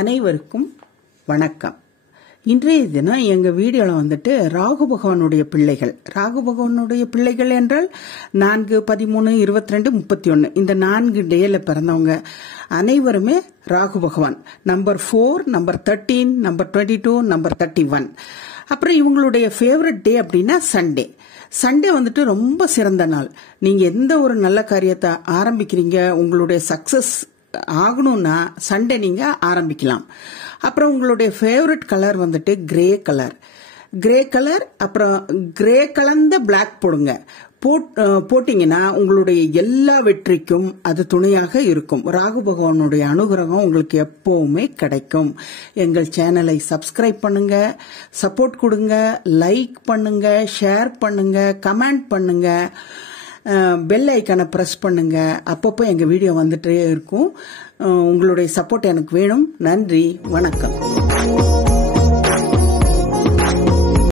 அனைவருக்கும் வணக்கம். இன்றைய தினம் எங்க வீடியோல வந்துட்டு ராகு பகவானுடைய பிள்ளைகள் என்றால் 4, 13, 22, 31 இந்த 4 டேல பிறந்தவங்க அனைவருமே ராகு பகவான் நம்பர் 4, நம்பர் 13, நம்பர் 22, நம்பர் 31. அப்புறம் இவங்களுடைய ஃபேவரட் டே அப்படின்னா சண்டே வந்துட்டு ரொம்ப சிறந்த நாள். நீங்க எந்த ஒரு நல்ல காரியத்தை ஆரம்பிக்கிறீங்க, உங்களுடைய சக்சஸ் ஆகணும்னா சண்டே நீங்க ஆரம்பிக்கலாம். அப்புறம் உங்களுடைய ஃபேவரட் கலர் வந்துட்டு கிரே கலர். அப்புறம் கிரே கலந்த பிளாக் போடுங்க. போட்டீங்கன்னா உங்களுடைய எல்லா வெற்றிக்கும் அது துணையாக இருக்கும். ராகு பகவானுடைய அனுகிரகம் உங்களுக்கு எப்பவுமே கிடைக்கும். எங்கள் சேனலை சப்ஸ்கிரைப் பண்ணுங்க, சப்போர்ட் கொடுங்க, லைக் பண்ணுங்க, ஷேர் பண்ணுங்க, கமெண்ட் பண்ணுங்க, பெல் ஐக்கானை பிரஸ் பண்ணுங்க. அப்பப்போ எங்க வீடியோ வந்துட்டே இருக்கும். உங்களுடைய சப்போர்ட் எனக்கு வேணும். நன்றி, வணக்கம்.